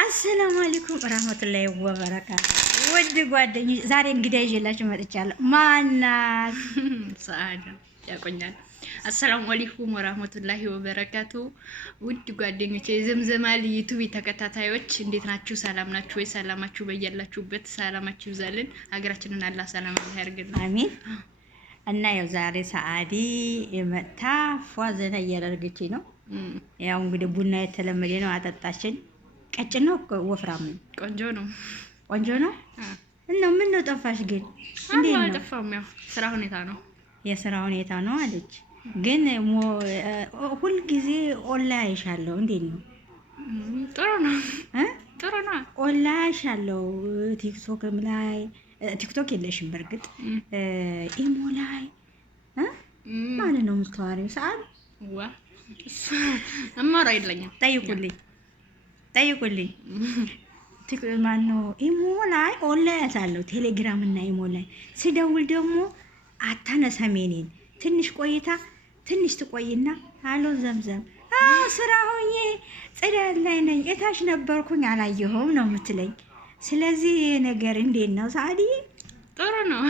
አሰላሙ አለይኩም ወራህመቱላሂ ወበረካቱ። ውድ ጓደኞች ዛሬ እንግዳ ይዤላችሁ መጥቻለሁ። ማናት? ሰዓዳ ያቆኛል። አሰላሙ አለይኩም ወራህመቱላሂ ወበረካቱ። ውድ ጓደኞቼ የዘምዘማል ዩቲዩብ ተከታታዮች እንዴት ናችሁ? ሰላም ናችሁ ወይ? ሰላማችሁ በያላችሁበት ሰላማችሁ ይብዛልን። ሀገራችንን አላህ ሰላም ያርግልን። አሚን። እና ያው ዛሬ ሰዓዲ መጣ ፏዘና እያደረገች ነው። ያው እንግዲህ ቡና የተለመደ ነው። አጠጣችን። ቀጭን ነው ወፍራም ነው? ቆንጆ ነው። ቆንጆ ነው። እና ምን ነው ጠፋሽ ግን? እንዴ ነው ጠፋም? ያው ስራ ሁኔታ ነው። የስራ ሁኔታ ነው አለች። ግን ሁል ጊዜ ኦንላይን አይሻለሁ። እንዴት ነው? ጥሩ ነው። ጥሩ ነው። ኦንላይን አይሻለሁ። ቲክቶክም ላይ ቲክቶክ የለሽም በርግጥ ኢሞ ላይ ማለት ነው የምታወሪው ሰዓት ዋ አማራ የለኝም። ጠይቁልኝ ማነው ኢሞ ላይ ኦንላይን አለው። ቴሌግራም እና ኢሞ ላይ ስደውል ደግሞ አታነሳም። የኔን ትንሽ ቆይታ ትንሽ ትቆይና አሎ ዘምዘም ስራ ሆኜ ጽዳት ላይ ነኝ እታች ነበርኩኝ አላየኸውም ነው የምትለኝ። ስለዚህ ነገር እንዴት ነው ሳዲዬ? ጥሩ ነው።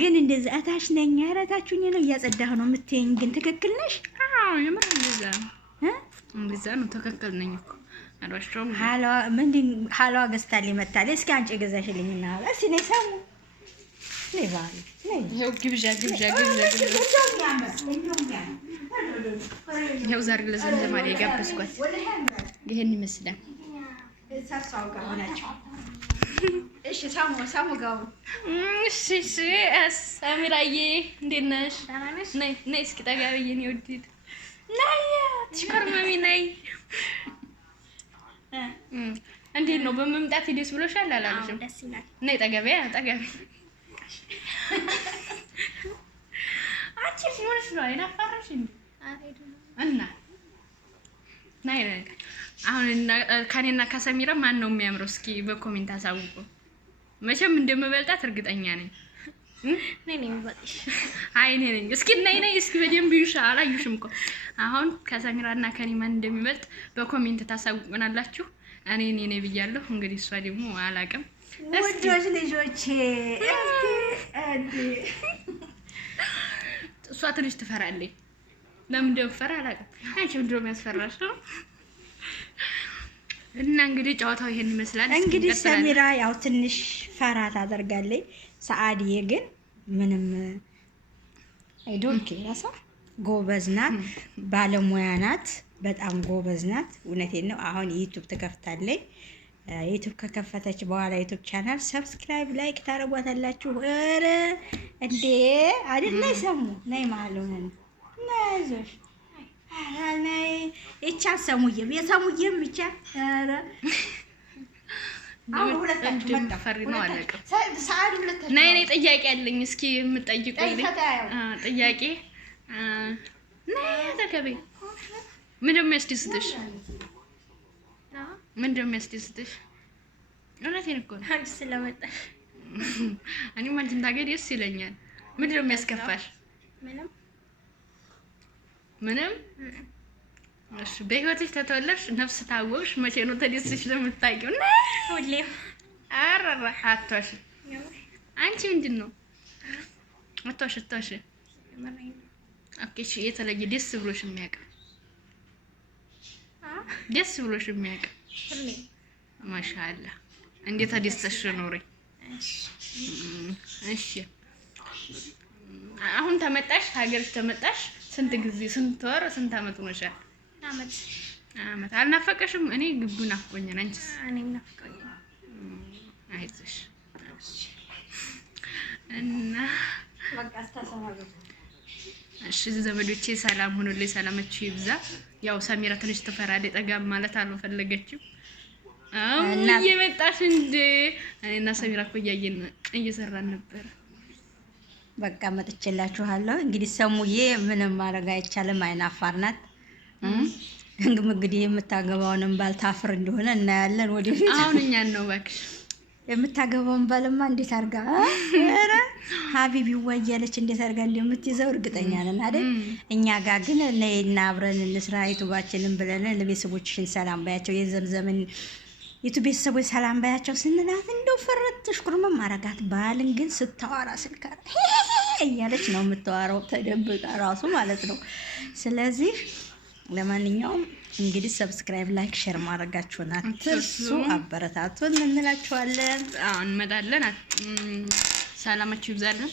ግን እንደዚህ እታች ነኝ ያረታችሁኝ ነው እያጸዳሁ ነው የምትይኝ። ግን ትክክል ነሽ? አዎ የምር እንደዛ ነው። ትክክል ነኝ እኮ አልዋሽም። ሀሏ ገዝታልኝ መጣለች። እስኪ አንቺ ገዛሽልኝና እስኪ ነይ ሰሙ ነይ ባል ነይ ይኸው ግብዣ ይኸው ዛሬ ለዘምዘማል የጋበዝኳት ይሄን ይመስላል። እሺ ሳሙ ጋው እሺ ሳሚራዬ እንዴት ነሽ? ነይ እስኪ ጠጋ ብዬሽ ነው የወዲድ ነይ ትሽከርመሚ ነይ። እንዴት ነው በመምጣት ደስ ብሎሻል አላለሽም? ደስ ይላል። ነይ ጠጋ በይ አንቺ ሲሆንሽ ነው አይናፋርሽ እንዴ? እና ናይ አሁን ከኔና ከሰሚራ ማን ነው የሚያምረው? እስኪ በኮሜንት አሳውቁ። መቼም እንደምበልጣት እርግጠኛ ነኝ። ነይ የሚበልጥሽ አይ እኔ ነኝ። እስኪ ነይ እስኪ በደንብ ይዩሽ። አላዩሽም እኮ አሁን ከሰሚራና ከኔ ማን እንደሚበልጥ በኮሜንት ታሳውቁናላችሁ። እኔ ነኝ ብያለሁ። እንግዲህ እሷ ደግሞ አላውቅም። ውዶች ልጆቼ እሷ ትንሽ ትፈራለች። ለምን እንደምትፈራ አላውቅም። አንቺ ምንድነው የሚያስፈራሽ ነው? እና እንግዲህ ጨዋታው ይሄን ይመስላል። እንግዲህ ሰሚራ ያው ትንሽ ፈራ ታደርጋለች። ሰዓዲዬ ግን ምንም አይዶንኬ ራሳ ጎበዝ ናት፣ ባለሙያ ናት፣ በጣም ጎበዝ ናት። እውነቴን ነው። አሁን ዩቲዩብ ትከፍታለች። ዩቲዩብ ከከፈተች በኋላ ዩቲዩብ ቻናል ሰብስክራይብ ላይክ ታረጓታላችሁ። ኧረ እንዴ አይደል? ነይ ሰሙ ነይ ማለት ነው። ናይዞሽ አራናይ እቻ ሰሙዬም የሰሙዬም ብቻ ኧረ አሁን ሁለታችሁ ፈሪ ነው አለቀ። ነይ ጥያቄ አለኝ። እስኪ የምትጠይቁልኝ ጥያቄ ነይ ተከበ ምንድነው የሚያስደስትሽ? ምንድነው የሚያስደስትሽ? እውነቴን እኮ ነው። አሪፍ ስለመጣሽ እኔም አንቺን ታገኝ ደስ ይለኛል። ምንድነው የሚያስከፋሽ? ምንም። እሺ በህይወትሽ ተተወለድሽ ነፍስ ታወቅሽ መቼ ነው ተደስሽ ለምታውቂው? ሁሌም አረራ አትዋሽ። አንቺ ምንድን ነው አትዋሽ። ኦኬ እሺ የተለየ ደስ ብሎሽ የሚያውቅ ሁሌም ማሻአላ እንዴት አደስተሽ ኖሪ። እሺ አሁን ተመጣሽ ሀገርሽ ተመጣሽ ስንት ጊዜ ስንት ወር ስንት አመት ሆነሻል? አመት አልናፈቀሽም? እኔ ግቡ ናፍቆኛል። አንቺስ? እኔም ናፍቆኛል። አይዞሽ እና በቃ አስተሰማገቱ። እሺ ዘመዶቼ ሰላም ሁኑልኝ፣ ሰላማችሁ ይብዛ። ያው ሰሚራ ትንሽ ትፈራለች፣ ጠጋም ማለት አልፈለገችም። እና እየመጣሽ እንደ እኔና ሰሚራ እኮ እየሰራን ነበር። በቃ መጥቼላችኋለሁ። እንግዲህ ሰሙዬ ምንም ማድረግ አይቻልም፣ አይናፋር ናት። እንግዲህ የምታገባውንም ባልታፍር እንደሆነ እናያለን ወደፊት። አሁን እኛን ነው እባክሽ የምታገባውን ባልማ እንዴት አድርጋ ኧረ ሀቢብ ይወያለች እንዴት አድርጋ እንደምትይዘው እርግጠኛ ነን አይደል? እኛ ጋር ግን ነይና አብረን እንስራ ዩቱባችንን ብለን ለቤተሰቦችሽን ሰላም ባያቸው የዘምዘምን ዩቱብ ቤተሰቦች ሰላም ባያቸው ስንላት እንደው ፈረት ሽኩርመም ማረጋት። ባልን ግን ስታወራ ስልካ እያለች ነው የምታወራው ተደብቃ ራሱ ማለት ነው። ስለዚህ ለማንኛውም እንግዲህ ሰብስክራይብ፣ ላይክ፣ ሼር ማድረጋችሁን አትርሱ። አበረታቱን እንላችኋለን። እንመጣለን። ሰላማችሁ ይብዛልን።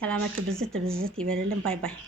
ሰላማችሁ ብዝት ብዝት ይበልልን። ባይ ባይ።